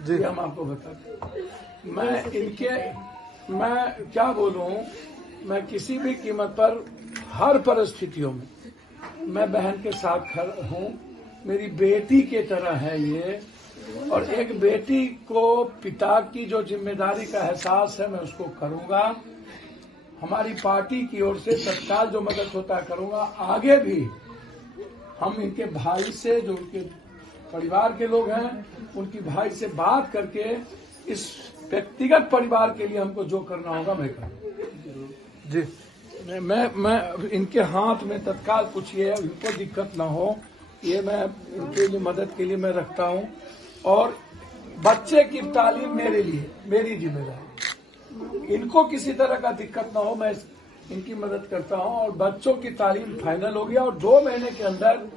जी हम आपको बताते। मैं क्या बोलूं, मैं किसी भी कीमत पर हर परिस्थितियों में मैं बहन के साथ खड़ा हूं। मेरी बेटी के तरह है ये, और एक बेटी को पिता की जो जिम्मेदारी का एहसास है मैं उसको करूंगा। हमारी पार्टी की ओर से तत्काल जो मदद होता है करूंगा। आगे भी हम इनके भाई से, जो उनके परिवार के लोग हैं, उनकी भाई से बात करके इस व्यक्तिगत परिवार के लिए हमको जो करना होगा मैं करूंगा। जी मैं इनके हाथ में तत्काल कुछ ये इनको दिक्कत ना हो, ये मैं इनके लिए मदद के लिए मैं रखता हूं। और बच्चे की तालीम मेरे लिए, मेरी जिम्मेदारी, इनको किसी तरह का दिक्कत ना हो, मैं इनकी मदद करता हूं। और बच्चों की तालीम फाइनल हो गया और 2 महीने के अंदर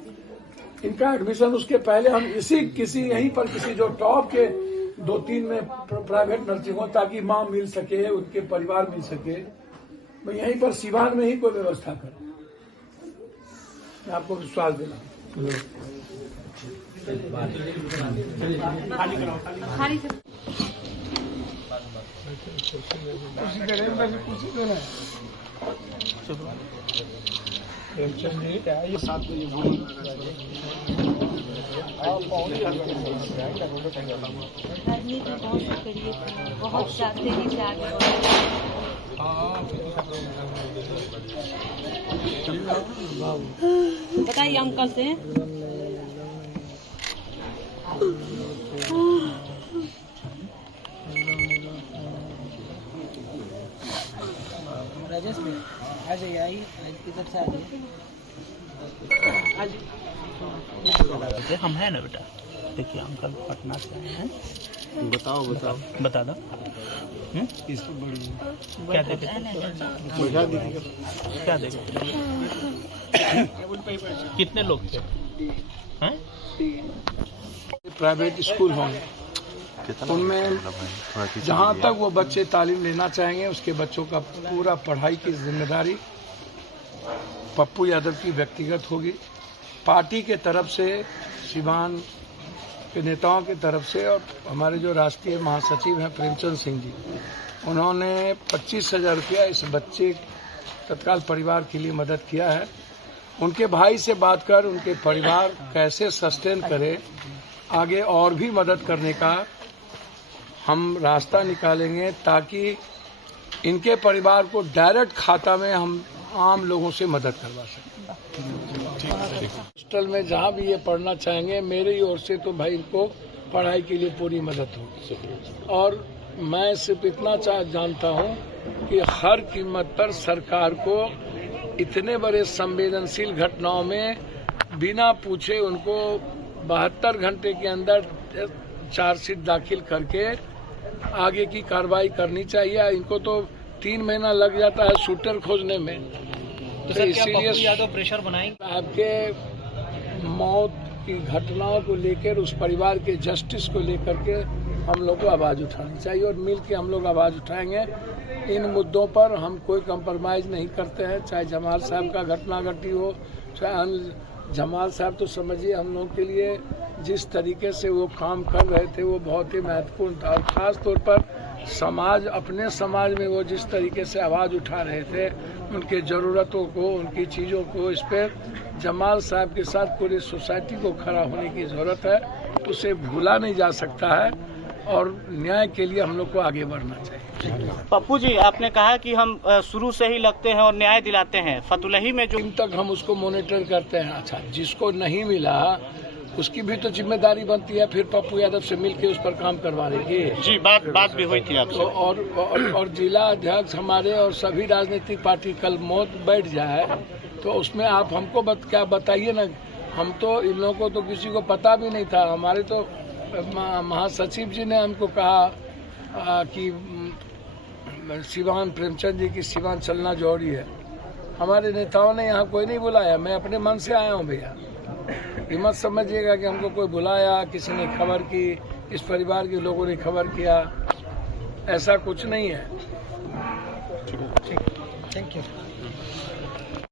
इनका एडमिशन, उसके पहले हम किसी यहीं पर किसी जो टॉप के 2-3 में प्राइवेट नर्सिंग हो, ताकि माँ मिल सके, उनके परिवार मिल सके, मैं यहीं पर सिवान में ही कोई व्यवस्था करूं। मैं आपको विश्वास दिला। गर्मी भी बहुत करिए, बहुत चाहते हैं कि आगे बताइए अंकल से। राजेश में आ जाइए, आई इधर से आ जाइए। हम हैं ना बेटा, देखिए अंकल पटना से आए हैं। बता दो क्या देखे, क्या देखे, कितने लोग थे? हैं? प्राइवेट स्कूल होंगे, उनमें जहां तक वो बच्चे तालीम लेना चाहेंगे, उसके बच्चों का पूरा पढ़ाई की जिम्मेदारी पप्पू यादव की व्यक्तिगत होगी। पार्टी के तरफ से, सिवान के नेताओं की तरफ से, और हमारे जो राष्ट्रीय महासचिव हैं प्रेमचंद सिंह जी, उन्होंने 25,000 रुपया इस बच्चे तत्काल परिवार के लिए मदद किया है। उनके भाई से बात कर उनके परिवार कैसे सस्टेन करे, आगे और भी मदद करने का हम रास्ता निकालेंगे, ताकि इनके परिवार को डायरेक्ट खाता में हम आम लोगों से मदद करवा सकें। हॉस्टल में जहाँ भी ये पढ़ना चाहेंगे, मेरी ओर से तो भाई इनको पढ़ाई के लिए पूरी मदद होगी। और मैं सिर्फ इतना जानता हूँ कि हर कीमत पर सरकार को इतने बड़े संवेदनशील घटनाओं में बिना पूछे उनको 72 घंटे के अंदर चार्जशीट दाखिल करके आगे की कार्रवाई करनी चाहिए। इनको तो 3 महीना लग जाता है शूटर खोजने में, तो सर क्या पप्पू यादव प्रेशर बनाएंगे? आपके मौत की घटनाओं को लेकर, उस परिवार के जस्टिस को लेकर के हम लोग को आवाज उठानी चाहिए, और मिल के हम लोग आवाज उठाएंगे। इन मुद्दों पर हम कोई कंप्रोमाइज नहीं करते हैं, चाहे जमाल साहब का घटना घटी हो, चाहे जमाल साहब, तो समझिए हम लोग के लिए जिस तरीके से वो काम कर रहे थे वो बहुत ही महत्वपूर्ण था। और खास तौर पर समाज, अपने समाज में वो जिस तरीके से आवाज़ उठा रहे थे, उनके ज़रूरतों को, उनकी चीज़ों को, इस पर जमाल साहब के साथ पूरी सोसाइटी को खड़ा होने की ज़रूरत है। उसे भूला नहीं जा सकता है, और न्याय के लिए हम लोग को आगे बढ़ना चाहिए। पप्पू जी, आपने कहा कि हम शुरू से ही लगते हैं और न्याय दिलाते हैं। फतुलही में जो तक हम उसको मॉनिटर करते हैं। अच्छा, जिसको नहीं मिला उसकी भी तो जिम्मेदारी बनती है फिर पप्पू यादव से मिलके उस पर काम करवाने की। जी, बात भी हुई थी आपसे। और जिला अध्यक्ष हमारे और सभी राजनीतिक पार्टी कल मौत बैठ जाए तो उसमें आप हमको क्या बताइए ना। हम तो इन लोगों को तो किसी को पता भी नहीं था। हमारे तो महासचिव जी ने हमको कहा कि सिवान, प्रेमचंद जी की सिवान चलना जरूरी है। हमारे नेताओं ने यहाँ कोई नहीं बुलाया, मैं अपने मन से आया हूँ भैया। ये मत समझिएगा कि हमको कोई बुलाया, किसी ने खबर की, इस परिवार के लोगों ने खबर किया, ऐसा कुछ नहीं है। Thank you.